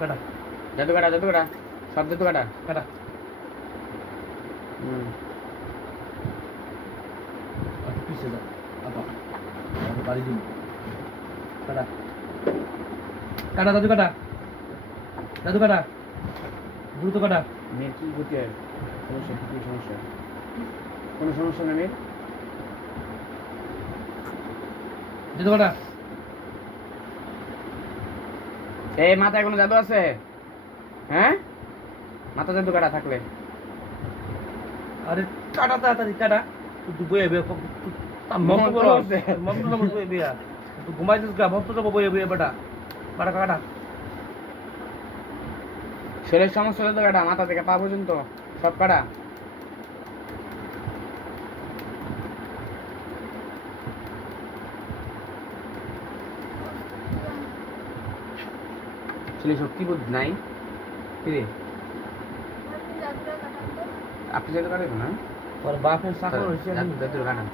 কাটা। জাদু কাটা জাদু কাটা। সব জাদু কাটা। কাটা। হুম। একটু পিছিয়ে যাও আবার। আমি বাড়ি দিব। কাটা। কাটা দাদু কাটা। দাদু কাটা। দ্রুত কাটা। মেয়ের কি গতি হয়? সমস্যা কি সমস্যা? কোনো সমস্যা নেই মেয়ের দ্রুত কাটা এই মাথায় কোনো জাদু আছে? হ্যাঁ? মাথা জাদু কাটা থাকলে। আরে কাটা তাড়াতাড়ি কাটা। বয়ে তো তো বয়ে ঘুমাইছিস গা তো বয়ে বিয়া বেটা। কাটা কাটা। শরীরের সমস্যা জাদু কাটা মাথা থেকে পা পর্যন্ত। সব কাটা। ছেলে শক্তি বোধ নাই কি রে আপনি জাদু কাটেন না তোর বাপের চাকর হইছে জাদু জাদু কাটান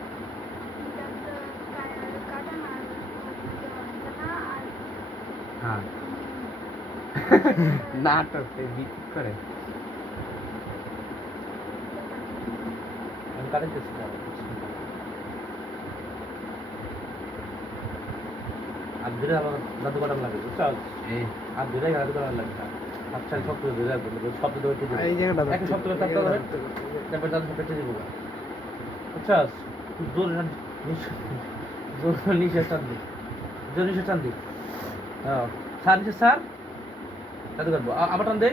হ্যাঁ নাটক বিক্রি করে আমি কাটাইতেছি আর ধীরে আমার দাদু কাটার লাগে আর ধীরে দাদু কাটার লাগে আচ্ছা সব করে ধীরে শব্দ ধরে কেটে এই জায়গাটা একটা শব্দ করে থাকতে হবে তারপর দাদু পেটে দিব আচ্ছা জোর জোর নিঃশ্বাস টান দি। জোর নিঃশ্বাস টান দি। হ্যাঁ। স্যার নিঃশ্বাস স্যার দাদু কাটবো। আ- আবার টান দে।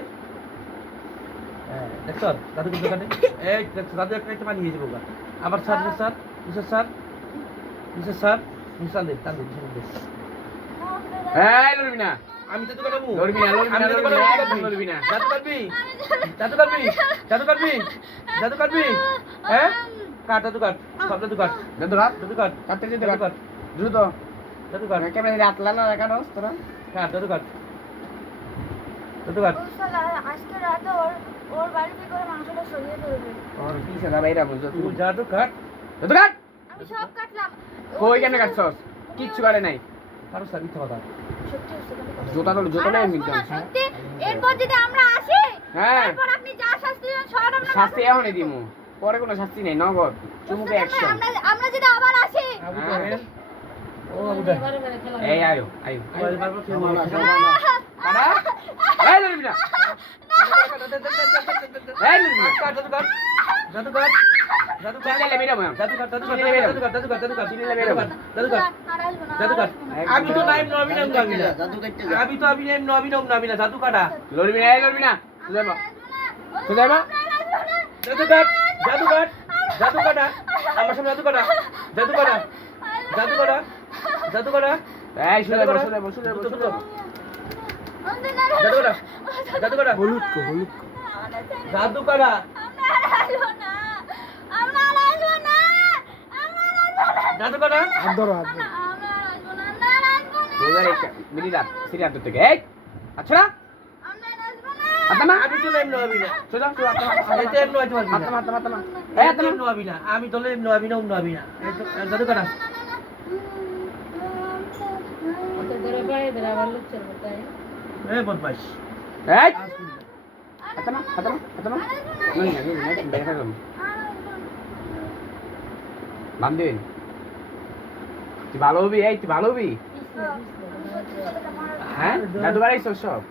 হ্যাঁ দেখছ দাদু কিন্তু কাটে। এই দেখছ দাদু একটা একটা পানি হয়ে যাব গা। আবার স্যার নিঃশ্বাস স্যার নিঃশ্বাস স্যার নিঃশ্বাস স্যার নিঃশ্বাস টান দে টান দে নিঃশ্বাস দে। এই লড়বি না। আমি তো কাটাবো লড়বি না লড়বি না লড়বি না লড়বি না। দাদু কাটবি দাদু কাটবি দাদু কাটবি দাদু কাটবি হ্যাঁ? কাট দাদু কাট। সব দাদু কাট। জাদু কাট। দাদু কাট। কাটতে যেতে কাট। কাট। দ্রুত। দাদু কাট। ক্যামেরা দিয়ে আতলা না কাটস তোরা কাট দাদু কাট। দাদু কাট। আজকে রাতে ওর ওর বাড়ি থেকে ওর মাংসটা সরিয়ে ফেলবে। কি সেটা বাইরা বুঝছ তুই জাদু কাট। জাদু কাট! আমি সব কাটলাম। কই কেন কাটছস? কিচ্ছু কাটে নাই। কারও সার কথা জোতা তো জোতা নাই মিলতাম সত্যি এরপর যদি আমরা আসি হ্যাঁ। তারপর আপনি যা শাস্তি দেবেন সব আমরা শাস্তি এখনই দিমু। পরে কোনো শাস্তি নেই নগদ চুমুকে অ্যাকশন আমরা আমরা যদি আবার আসি। হ্যাঁ। আয়ো আয়ো। এই আমি তো নাইম নবী নাম নবী না আমি তো আমি নাইম নবী নাম না জাদু কাটা লড়বি না লড়বি না সুজাই মা আসব না। সুজাই মা জাদু কাট জাদু কাট জাদু কাটা আমার সামনে জাদু কাটা জাদু কাটা জাদু কাটা জাদু কাটা এই সুজাই মা সুজাই মা সুজাই মা সুজাই মা আমাদের না- জাদু কাটা জাদু কাটা হলুদ কো হলুদ কো জাদু কাটা আমরা আর আসব না। আমরা আর আসব না। আমরা না। হাত ধরো হাত ধরো। দুবার একটা মিনিট সিরিয়াল থেকে আচ্ছা আমরা না। আমি তো নাইম নবী না। সুজা সুজা এই তো এম নবী পারবি না আত্মা আত্মা আত্মা এই তো এম নবী না। আমি তো এম নবী না নবী না। জাদু কাটা? এ বদমাইশ। এই আত্মা আত্মা আত্মা নই না নই না দেখা গেল বাম দিন তুই ভালো হবি? এই তুই ভালো হবি? হ্যাঁ? দাদু বাড়ি সব।